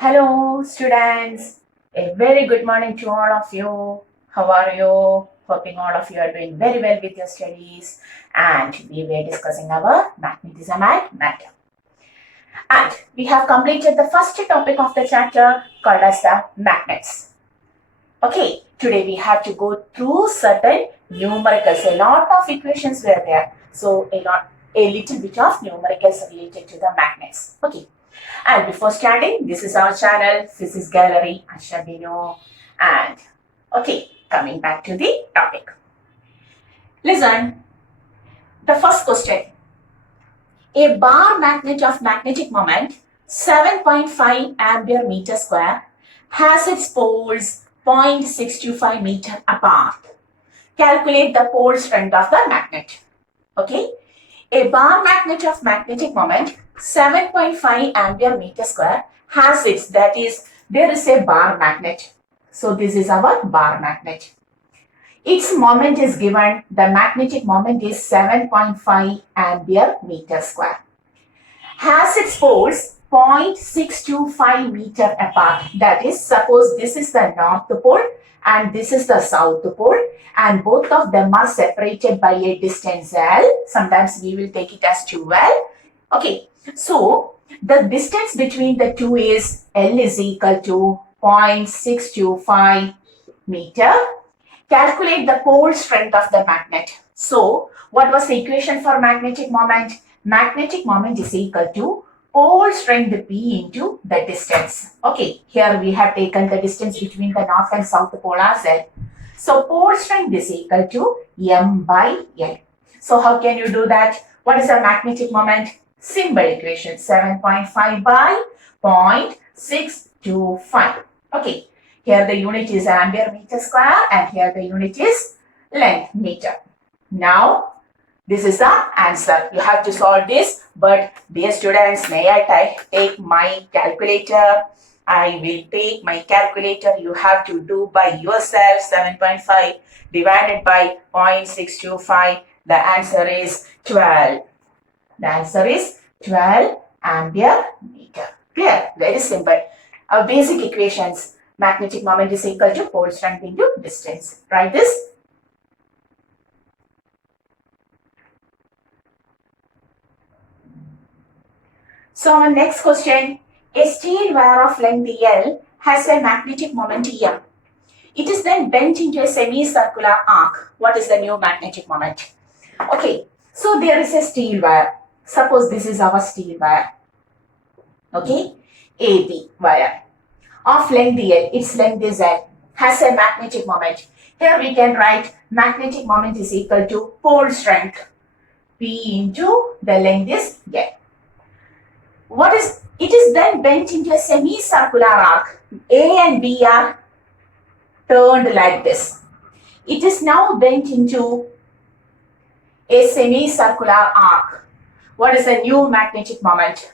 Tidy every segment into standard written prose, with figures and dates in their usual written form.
Hello, students. A very good morning to all of you. How are you? Hoping all of you are doing very well with your studies. And we were discussing our magnetism and matter. And we have completed the first topic of the chapter called as the magnets. Okay, today we have to go through certain numericals. A lot of equations were there. So a little bit of numericals related to the magnets. Okay. And before starting, this is our channel, Physics Gallery, Ashabino. And okay, coming back to the topic. Listen, the first question. A bar magnet of magnetic moment 7.5 ampere meter square has its poles 0.625 meter apart. Calculate the pole strength of the magnet. Okay. A bar magnet of magnetic moment 7.5 ampere meter square has its, that is, there is a bar magnet. So this is our bar magnet. Its moment is given, the magnetic moment is 7.5 ampere meter square. Has its poles 0.625 meter apart. That is, suppose this is the north pole and this is the south pole, and both of them are separated by a distance L. Sometimes we will take it as 2L. Okay, so the distance between the two is L is equal to 0.625 meter. Calculate the pole strength of the magnet. So, what was the equation for magnetic moment? Magnetic moment is equal to pole strength P into the distance. Okay, here we have taken the distance between the north and south pole as L. So, pole strength is equal to M by L. So, how can you do that? What is the magnetic moment? Simple equation, 7.5 by 0.625. Okay, here the unit is ampere meter square and here the unit is length meter. Now, this is the answer. You have to solve this, but dear students, may I take my calculator? I will take my calculator. You have to do by yourself. 7.5 divided by 0.625. The answer is 12. The answer is 12 ampere meter. Clear? Very simple. Our basic equations. Magnetic moment is equal to pole strength into distance. Write this. So our next question. A steel wire of length L has a magnetic moment M. It is then bent into a semicircular arc. What is the new magnetic moment? Okay, so there is a steel wire. Suppose this is our steel wire. Okay, AB wire of length L, its length is L, has a magnetic moment. Here we can write magnetic moment is equal to pole strength P into the length is L. What is, it is then bent into a semicircular arc. A and B are turned like this. It is now bent into a semicircular arc. What is the new magnetic moment?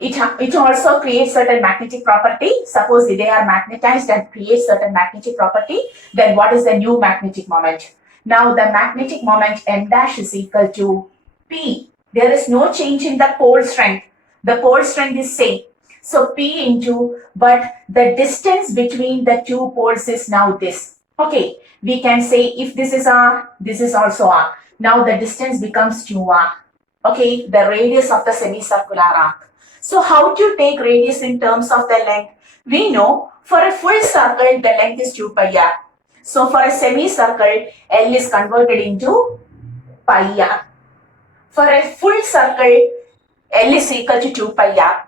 It also creates certain magnetic property. Suppose they are magnetized and create certain magnetic property, then what is the new magnetic moment? Now the magnetic moment M dash is equal to P. There is no change in the pole strength. The pole strength is same. So P into, but the distance between the two poles is now this. Okay, we can say if this is R, this is also R. Now the distance becomes 2R. Okay, the radius of the semicircular arc. So how to take radius in terms of the length? We know for a full circle, the length is 2 pi r. So for a semicircle, L is converted into pi r. For a full circle, L is equal to 2 pi r.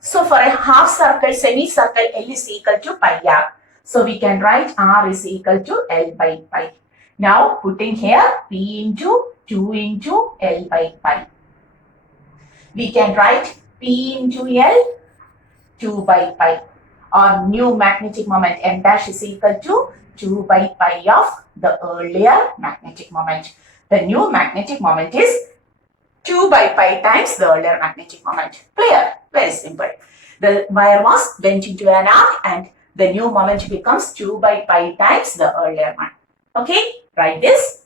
So for a half circle, semicircle, L is equal to pi r. So we can write R is equal to L by pi. Now putting here P into 2 into L by pi. We can write P into L 2 by pi. Our new magnetic moment M dash is equal to 2 by pi of the earlier magnetic moment. The new magnetic moment is 2 by pi times the earlier magnetic moment. Clear? Very simple. The wire was bent into an arc and the new moment becomes 2 by pi times the earlier one. Okay? Write this.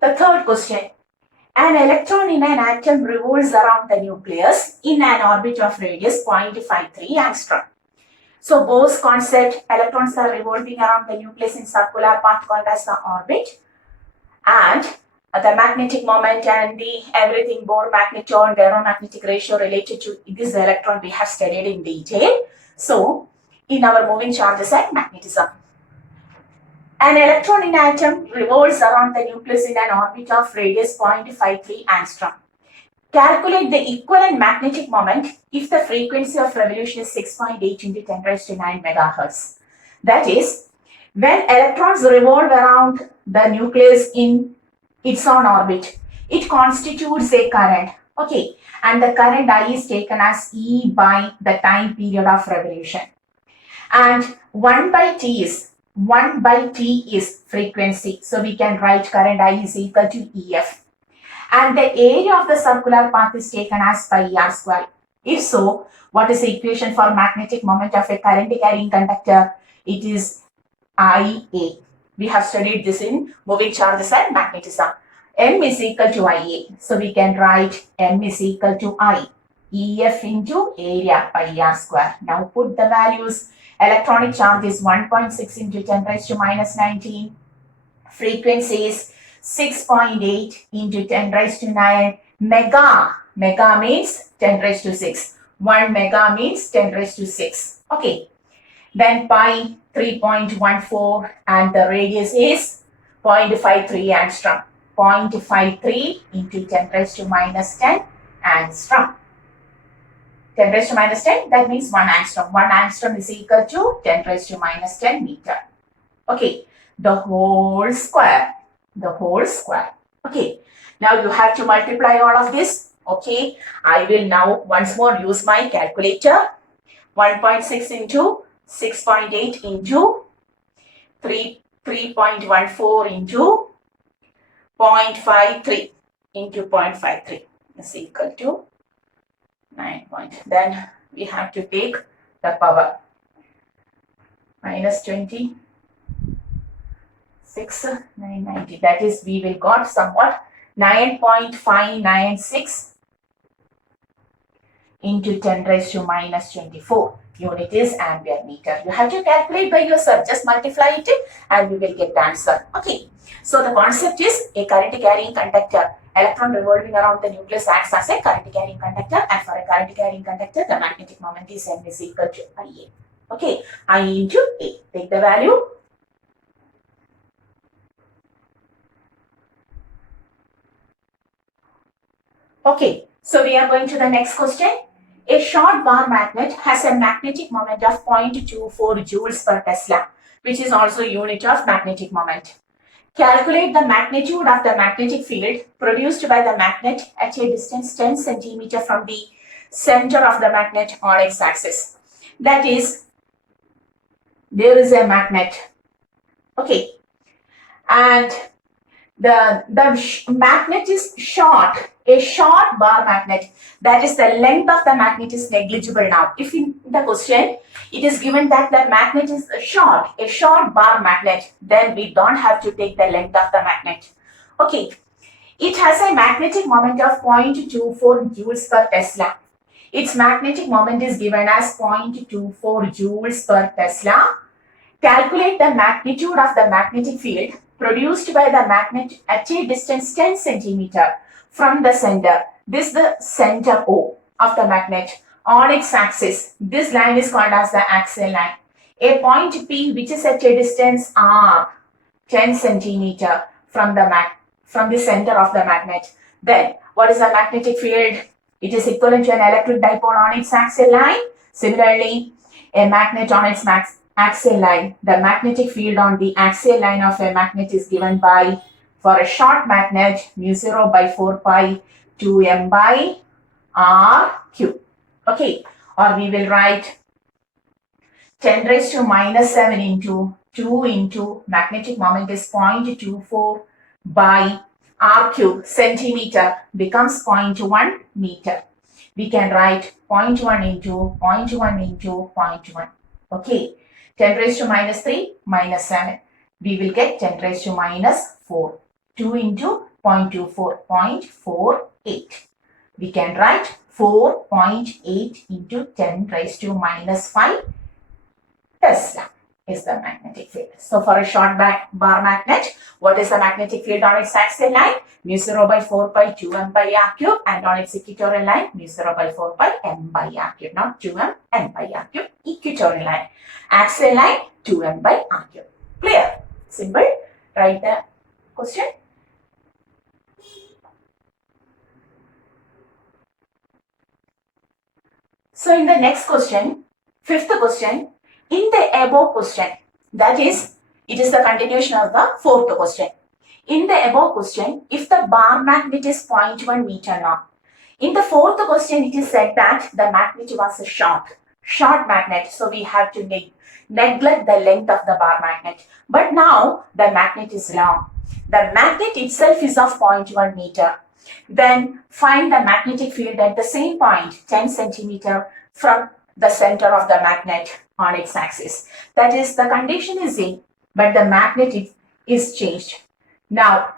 The third question. An electron in an atom revolves around the nucleus in an orbit of radius 0.53 angstrom. So Bohr's concept, electrons are revolving around the nucleus in circular path called as the orbit, and the magnetic moment and the everything Bohr magnetron ferromagnetic ratio related to this electron we have studied in detail. So in our moving charges and magnetism. An electron in an atom revolves around the nucleus in an orbit of radius 0.53 angstrom. Calculate the equivalent magnetic moment if the frequency of revolution is 6.8 into 10 raised to 9 megahertz. That is, when electrons revolve around the nucleus in its own orbit, it constitutes a current. Okay, and the current I is taken as E by the time period of revolution. And 1 by T is frequency. So we can write current I is equal to EF. And the area of the circular path is taken as pi r square. If so, what is the equation for magnetic moment of a current carrying conductor? It is IA. We have studied this in moving charges and magnetism. M is equal to IA. So we can write M is equal to I. EF into area pi r square. Now put the values. Electronic charge is 1.6 into 10 raised to minus 19. Frequency is 6.8 into 10 raised to 9. Mega means 10 raised to 6. 1 mega means 10 raised to 6. Okay. Then pi 3.14 and the radius is 0.53 angstrom. 0.53 into 10 raised to minus 10 angstrom. 10 raised to minus 10, that means 1 angstrom. 1 angstrom is equal to 10 raised to minus 10 meter. Okay, the whole square. Okay, now you have to multiply all of this. Okay, I will now once more use my calculator. 1.6 into 6.8 into 3.14 into 0.53 into 0.53 is equal to 9 point. Then we have to take the power. Minus 20. 990. That is, we will got somewhat 9.596 into 10 raised to minus 24. Unit is ampere meter. You have to calculate by yourself. Just multiply it and we will get the answer. Okay. So the concept is a current carrying conductor. Electron revolving around the nucleus acts as a current carrying conductor, and for a current carrying conductor, the magnetic moment is M is equal to IA. Okay. I into A. Take the value. Okay, so we are going to the next question. A short bar magnet has a magnetic moment of 0.24 joules per Tesla, which is also unit of magnetic moment. Calculate the magnitude of the magnetic field produced by the magnet at a distance 10 centimeter from the center of the magnet on its axis. That is, there is a magnet. Okay, and the magnet is short. A short bar magnet, that is the length of the magnet is negligible now. If in the question it is given that the magnet is a short bar magnet, then we don't have to take the length of the magnet. Okay, it has a magnetic moment of 0.24 joules per Tesla. Its magnetic moment is given as 0.24 joules per Tesla. Calculate the magnitude of the magnetic field produced by the magnet at a distance 10 centimeter from the center. This is the center O of the magnet on its axis. This line is called as the axial line. A point P which is at a distance R 10 centimeter from the center of the magnet. Then what is the magnetic field? It is equivalent to an electric dipole on its axial line. Similarly, a magnet on its axial line. The magnetic field on the axial line of a magnet is given by, for a short magnet, mu0 by 4 pi 2m by r cube. Okay, or we will write 10 raised to minus 7 into 2 into magnetic moment is 0.24 by r cube centimeter becomes 0.1 meter. We can write 0.1 into 0.1 into 0.1. Okay, 10 raised to minus 3 minus 7. We will get 10 raised to minus 4. 2 into 0.24, 0.48. We can write 4.8 into 10 raised to minus 5 Tesla is the magnetic field. So for a short bar magnet, what is the magnetic field on its axial line? Mu 0 by 4 pi 2m by r cube, and on its equatorial line, mu 0 by 4 pi m by r cube, not 2m, m by r cube, equatorial line. Axial line, 2m by r cube. Clear? Simple. Write the question. So in the next question, fifth question, in the above question, that is, it is the continuation of the fourth question. In the above question, if the bar magnet is 0.1 meter long, in the fourth question, it is said that the magnet was a short magnet. So we have to neglect the length of the bar magnet. But now the magnet is long. The magnet itself is of 0.1 meter. Then find the magnetic field at the same point, 10 centimeter from the center of the magnet on its axis. That is, the condition is in, but the magnet is changed. Now,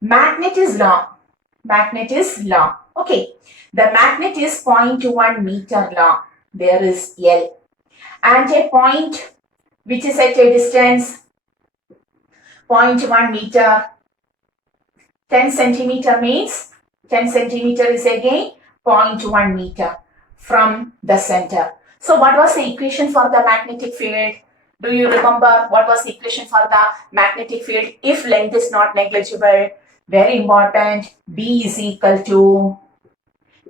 magnet is long. Magnet is long. Okay, the magnet is 0.1 meter long. There is L. And a point which is at a distance 0.1 meter, 10 centimeter means 10 centimeter is again 0.1 meter from the center. So what was the equation for the magnetic field? Do you remember what was the equation for the magnetic field if length is not negligible? Very important. B is equal to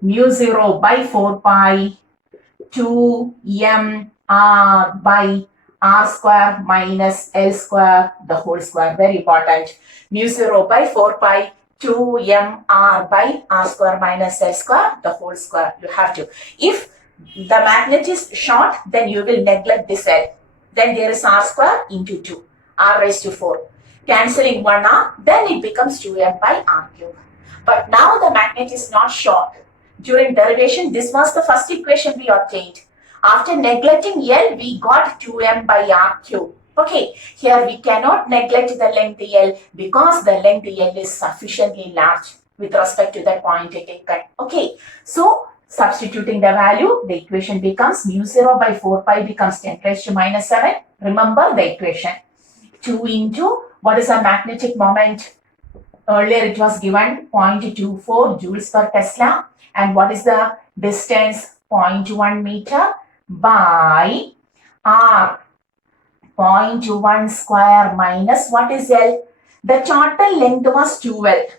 mu 0 by 4 pi 2m r by r square minus L square the whole square. Very important. Mu 0 by 4 pi 2m r by r square minus L square the whole square. You have to. If the magnet is short, then you will neglect this L. Then there is r square into 2, r raised to 4. Cancelling 1 r, then it becomes 2m by r cube. But now the magnet is not short. During derivation, this was the first equation we obtained. After neglecting L, we got 2m by r cube. Okay, here we cannot neglect the length L because the length L is sufficiently large with respect to the point taken. Okay, so substituting the value, the equation becomes mu 0 by 4 pi becomes 10 raised to minus 7. Remember the equation. 2 into, what is the magnetic moment? Earlier it was given 0.24 joules per Tesla. And what is the distance? 0.1 meter by r. 0.1 square minus, what is L? The total length was 12.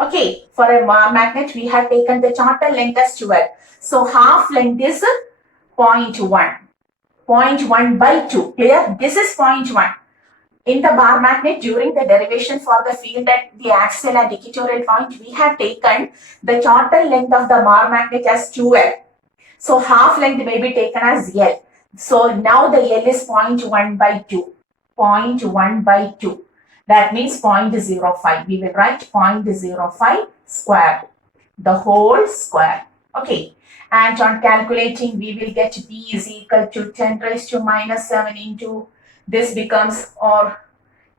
Okay, for a magnet, we have taken the total length as 12. So, half length is 0.1. 0.1 by 2. Clear? This is 0.1. In the bar magnet, during the derivation for the field at the axial and equatorial point, we have taken the total length of the bar magnet as 12. So, half length may be taken as L. So, now the L is 0.1 by 2. 0.1 by 2. That means 0.05. We will write 0.05 square. The whole square. Okay. And on calculating, we will get B is equal to 10 raised to minus 7 into, this becomes, or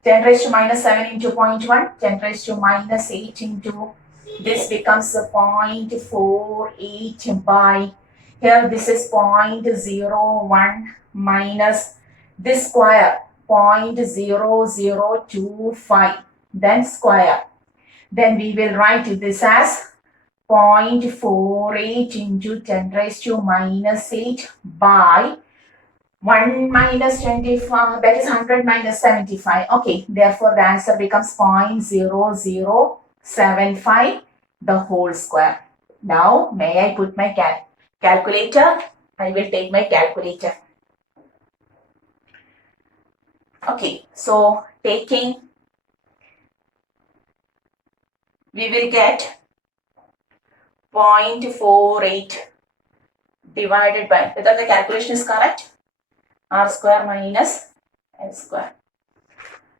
10 raised to minus 7 into 0.1, 10 raised to minus 8 into, this becomes 0.48 by, here this is 0.01 minus this square, 0.0025, then square. Then we will write this as 0.48 into 10 raised to minus 8 by 1 minus 25, that is 100 minus 75. Okay, therefore the answer becomes 0.0075 the whole square. Now, may I put my calculator? I will take my calculator. Okay, so taking, we will get 0.48 divided by, whether the calculation is correct, r square minus L square.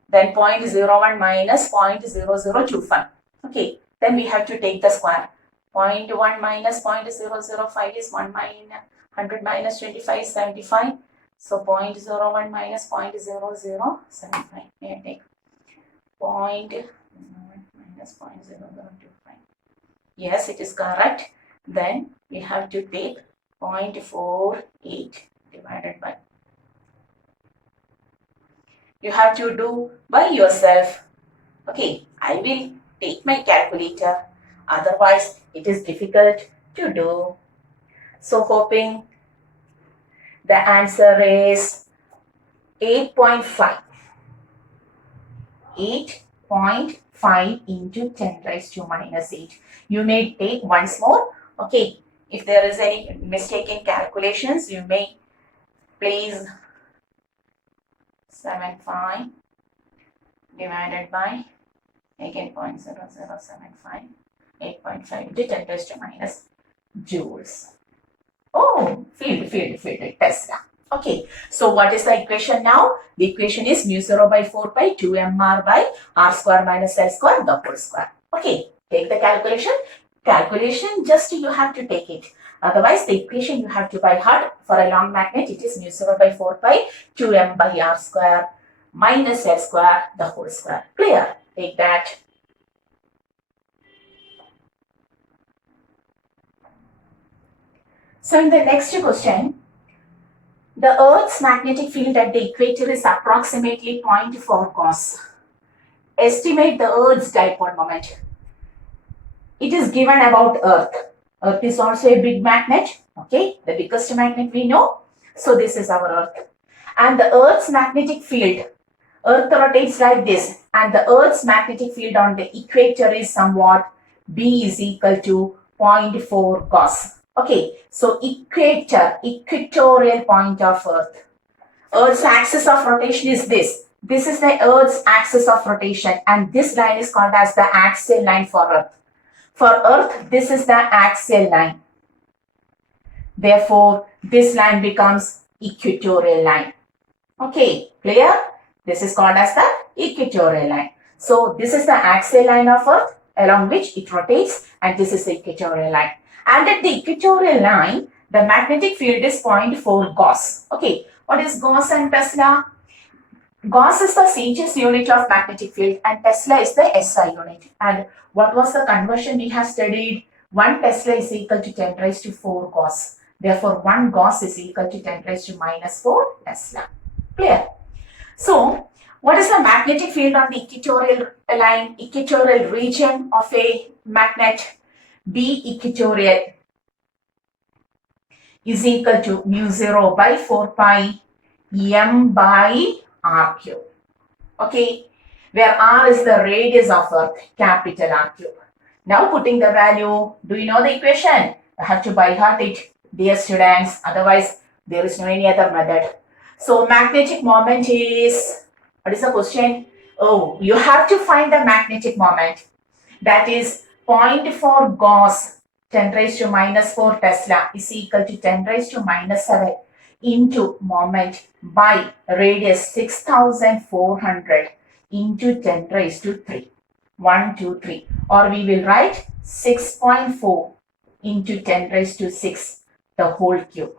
Then 0.01 minus 0.0025. Okay, then we have to take the square. 0.1 minus 0.005 is 1 minus 100 minus 25 is 75. So 0.01 minus 0.0075. May I take 0.01 minus 0.0025. Yes, it is correct. Then we have to take 0.48 divided by. You have to do by yourself. Okay, I will take my calculator. Otherwise, it is difficult to do. So, hoping the answer is 8.5. 8.5 into 10 raised to minus 8. You may take once more. Okay, if there is any mistake in calculations, you may please 75 divided by again 0.0075. 8.5 into 10 raised to minus joules. Oh, field, Tesla. Okay, so what is the equation now? The equation is mu 0 by 4 pi 2 mr by r square minus l square the whole square. Okay, take the calculation. Calculation just you have to take it. Otherwise, the equation you have to by heart. For a long magnet, it is mu 0 by 4 pi 2 m by r square minus l square the whole square. Clear? Take that. So in the next question, the Earth's magnetic field at the equator is approximately 0.4 cos. Estimate the Earth's dipole moment. It is given about Earth. Earth is also a big magnet. Okay, the biggest magnet we know. So this is our Earth. And the Earth's magnetic field, Earth rotates like this. And the Earth's magnetic field on the equator is somewhat B is equal to 0.4 cos. Okay, so equatorial point of Earth. Earth's axis of rotation is this. This is the Earth's axis of rotation and this line is called as the axial line for Earth. For Earth, this is the axial line. Therefore, this line becomes equatorial line. Okay, clear? This is called as the equatorial line. So, this is the axial line of Earth along which it rotates and this is the equatorial line. And at the equatorial line, the magnetic field is 0.4 Gauss. Okay, what is Gauss and Tesla? Gauss is the Celsius unit of magnetic field and Tesla is the SI unit. And what was the conversion we have studied? 1 Tesla is equal to 10 raised to 4 Gauss. Therefore, 1 Gauss is equal to 10 raised to minus 4 Tesla. Clear? So, what is the magnetic field on the equatorial line, equatorial region of a magnet? B equatorial is equal to mu 0 by 4 pi m by r cube. Okay, where r is the radius of Earth, capital R cube. Now putting the value, do you know the equation? I have to by heart it, dear students, otherwise there is no any other method. So magnetic moment is, what is the question? Oh, you have to find the magnetic moment. That is 0.4 Gauss 10 raised to minus 4 Tesla is equal to 10 raised to minus 7 into moment by radius 6400 into 10 raised to 3. 1, 2, 3. Or we will write 6.4 into 10 raised to 6 the whole cube.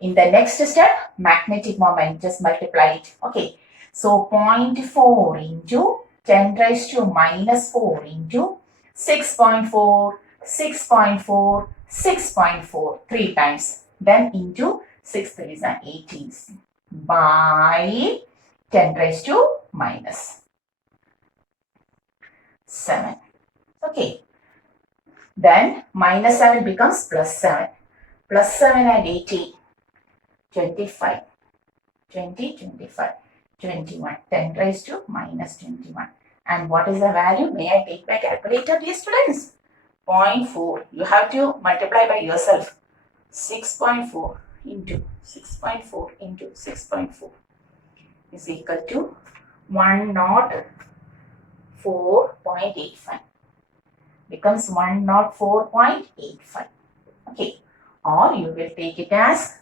In the next step, magnetic moment, just multiply it. Okay. So 0.4 into 10 raised to minus 4 into 6.4, 6.4, 6.4, 3 times. Then into 6 3s are 18 by 10 raised to minus 7. Okay. Then minus 7 becomes plus 7. Plus 7 and 18, 25, 20, 25, 21, 10 raised to minus 21. And what is the value? May I take my calculator, dear students? 0.4. You have to multiply by yourself. 6.4 into 6.4 into 6.4 is equal to 104.85. Becomes 104.85. Okay. Or you will take it as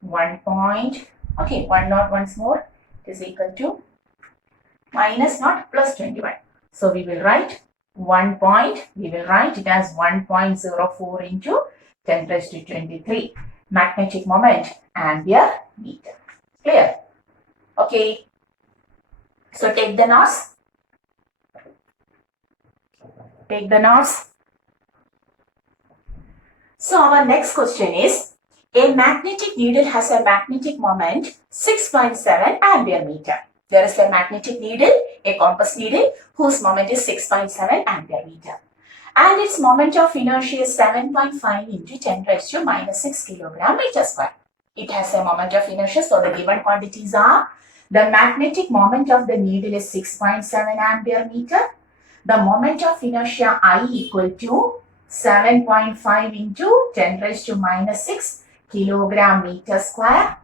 1 not once more is equal to minus not plus 21. So we will write we will write it as 1.04 into 10 raised to 23 magnetic moment ampere meter. Clear? Okay. So take the notes. Take the notes. So our next question is, a magnetic needle has a magnetic moment 6.7 ampere meter. There is a magnetic needle, a compass needle, whose moment is 6.7 ampere meter. And its moment of inertia is 7.5 into 10 raised to minus 6 kilogram meter square. It has a moment of inertia, so the given quantities are, the magnetic moment of the needle is 6.7 ampere meter. The moment of inertia I equal to 7.5 into 10 raised to minus 6 kilogram meter square,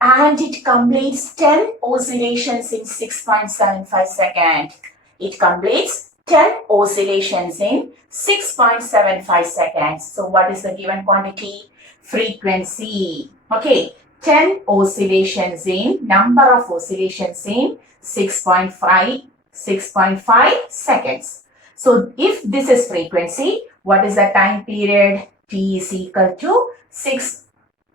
and it completes 10 oscillations in 6.75 seconds. It completes 10 oscillations in 6.75 seconds. So what is the given quantity? Frequency. Okay, 10 oscillations in, number of oscillations in 6.5 seconds. So if this is frequency, what is the time period? T is equal to 6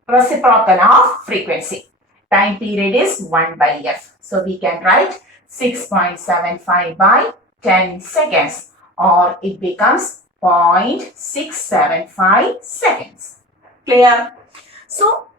reciprocal of frequency. Time period is 1 by f. So we can write 6.75 by 10 seconds, or it becomes 0.675 seconds. Clear? So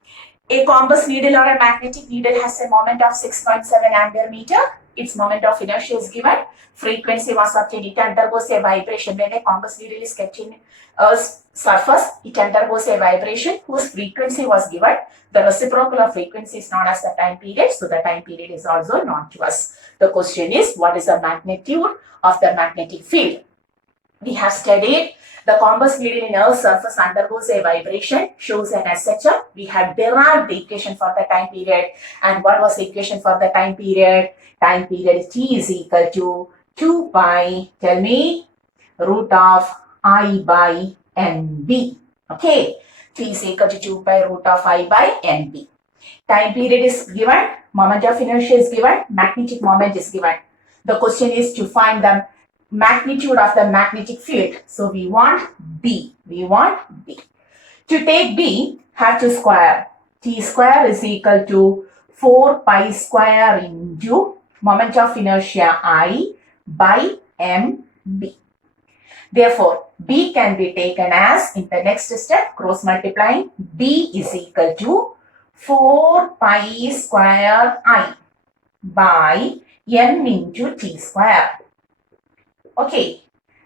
a compass needle or a magnetic needle has a moment of 6.7 ampere meter. Its moment of inertia is given. Frequency was obtained. It undergoes a vibration. When a compass needle is kept in Earth's surface, it undergoes a vibration whose frequency was given. The reciprocal of frequency is known as the time period. So the time period is also known to us. The question is, what is the magnitude of the magnetic field? We have studied the compass needle in Earth's surface undergoes a vibration, shows an SHM. We have derived the equation for the time period. And what was the equation for the time period? Time period T is equal to 2 pi, tell me, root of I by NB. Okay, T is equal to 2 pi root of I by NB. Time period is given, moment of inertia is given, magnetic moment is given. The question is to find the magnitude of the magnetic field. So we want B. To take B, have to square. T square is equal to 4 pi square into moment of inertia I by MB. Therefore, B can be taken as, in the next step, cross multiplying, B is equal to 4 pi square I by M into T square. Okay,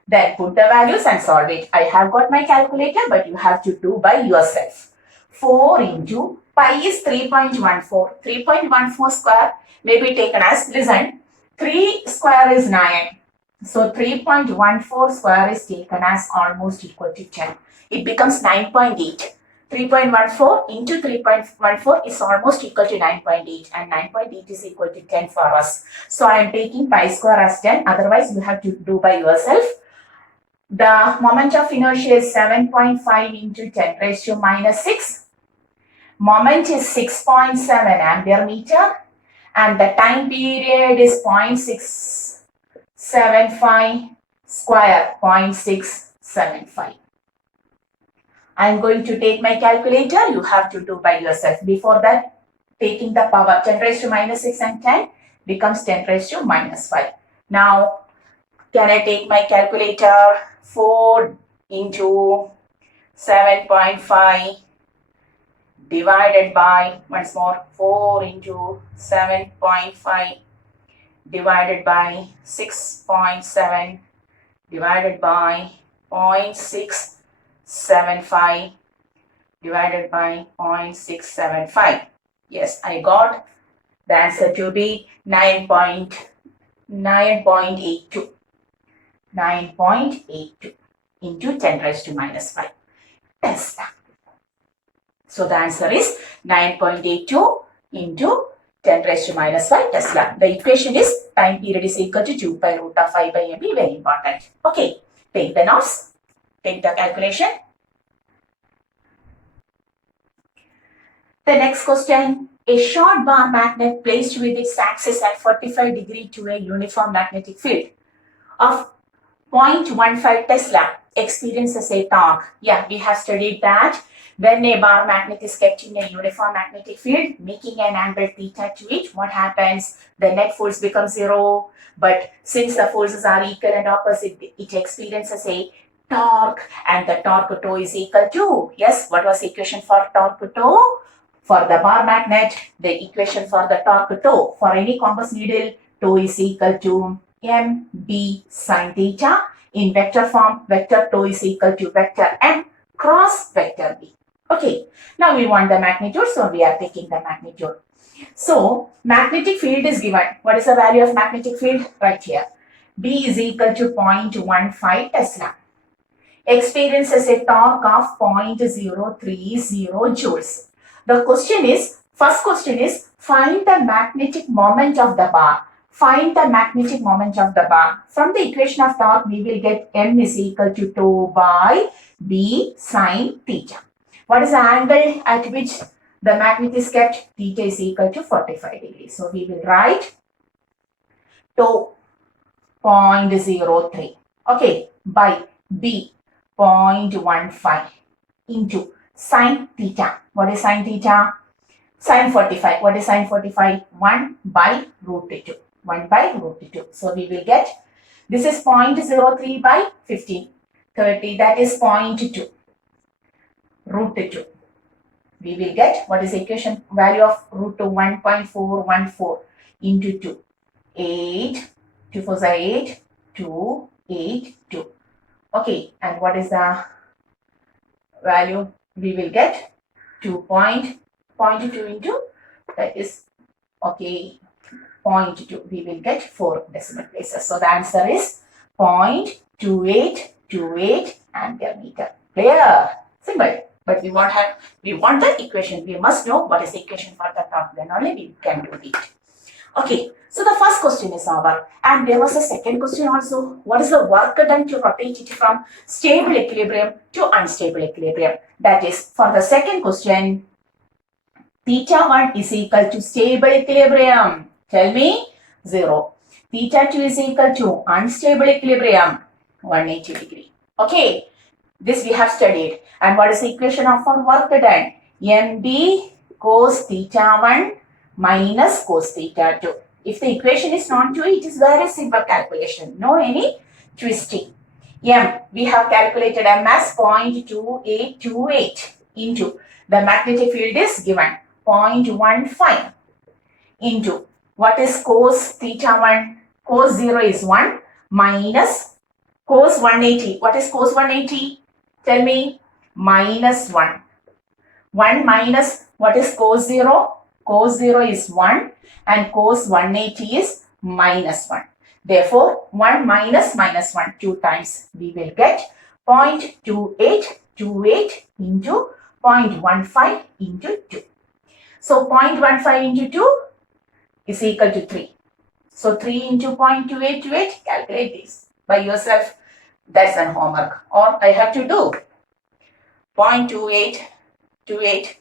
then put the values and solve it. I have got my calculator, but you have to do by yourself. 4 into pi is 3.14. 3.14 square may be taken as, listen, 3 square is 9. So 3.14 square is taken as almost equal to 10. It becomes 9.8. 3.14 into 3.14 is almost equal to 9.8, and 9.8 is equal to 10 for us. So I am taking pi square as 10. Otherwise, you have to do by yourself. The moment of inertia is 7.5 into 10 raised to minus 6. Moment is 6.7 ampere meter, and the time period is 0.675 square, 0.675. I am going to take my calculator. You have to do by yourself. Before that, taking the power, 10 raised to minus 6 and 10 becomes 10 raised to minus 5. Now, can I take my calculator? 4 into 7.5 divided by, once more, 4 into 7.5 divided by 6.7 divided by 0.675 divided by 0.675. Yes, I got the answer to be 9.82. 9.82 into 10 raised to minus 5 Tesla. So the answer is 9.82 into 10 raised to minus 5 Tesla. The equation is time period is equal to 2 pi root of I by MB. Very important. Okay, take the notes. Take the calculation. The next question. A short bar magnet placed with its axis at 45 degrees to a uniform magnetic field of 0.15 Tesla experiences a torque. Yeah, we have studied that. When a bar magnet is kept in a uniform magnetic field, making an angle theta to it, what happens? The net force becomes zero. But since the forces are equal and opposite, it experiences a torque, and the torque tau is equal to, yes, what was the equation for torque tau? For the bar magnet, the equation for the torque tau for any compass needle, tau is equal to mb sine theta. In vector form, vector tau is equal to vector m cross vector b. Okay, now we want the magnitude, so we are taking the magnitude. So, magnetic field is given. What is the value of magnetic field? Right here. B is equal to 0.15 Tesla. Experiences a torque of 0.030 joules. The question is, first question is, find the magnetic moment of the bar. Find the magnetic moment of the bar. From the equation of torque, we will get m is equal to tau by b sine theta. What is the angle at which the magnet is kept? Theta is equal to 45 degrees. So we will write tau 0.03. Okay, by b 0.15 into sine theta. What is sine theta? Sine 45. What is sine 45? 1 by root 2. 1 by root 2. So we will get, this is 0.03 by 15. 30, that is 0.2. Root 2. We will get, what is the equation value of root 2? 1.414 into 2. 8. 2 4 is 8. 2, 8, 2. Okay, and what is the value? We will get 2.2 into, that is, okay, 0.2. We will get 4 decimal places. So the answer is 0.2828 ampere meter. Clear? Simple. But we want the equation. We must know what is the equation for the torque. Then only we can do it. Okay. So the first question is over. And there was a second question also. What is the work done to rotate it from stable equilibrium to unstable equilibrium? That is, for the second question, theta 1 is equal to stable equilibrium. Tell me, 0. Theta 2 is equal to unstable equilibrium, 180 degree. Okay. This we have studied. And what is the equation of our work done? mb cos theta 1 minus cos theta 2. If the equation is known to you, it is very simple calculation. No any twisting. M, we have calculated M as 0.2828 into the magnetic field is given 0.15 into what is cos theta 1? Cos 0 is 1 minus cos 180. What is cos 180? Tell me, minus 1. 1 minus, what is cos 0? Cos 0 is 1 and cos 180 is minus 1. Therefore, 1 minus minus 1, 2 times. We will get 0.2828 into 0.15 into 2. So, 0.15 into 2 is equal to 3. So, 3 into 0.2828, calculate this by yourself. That's an homework. Or I have to do 0.2828.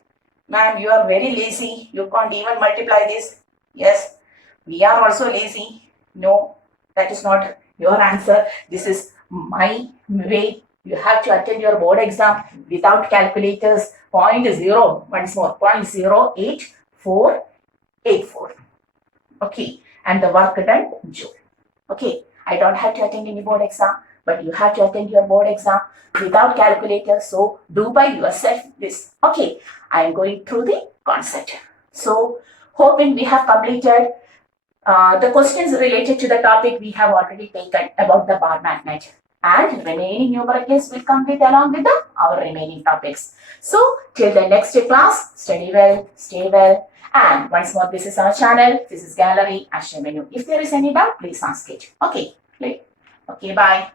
Ma'am, you are very lazy. You can't even multiply this. Yes, we are also lazy. No, that is not your answer. This is my way. You have to attend your board exam without calculators. 0.0, once more, 0.08484. Okay, and the work done, Joule. Okay, I don't have to attend any board exam, but you have to attend your board exam without calculator. So do by yourself this. Okay, I am going through the concept. So hoping we have completed the questions related to the topic we have already taken about the bar magnet. And remaining numericals will complete along with our remaining topics. So till the next class, study well, stay well. And once more, this is our channel, Physics Gallery, Ashray Menu. If there is any doubt, please ask it. Okay, bye.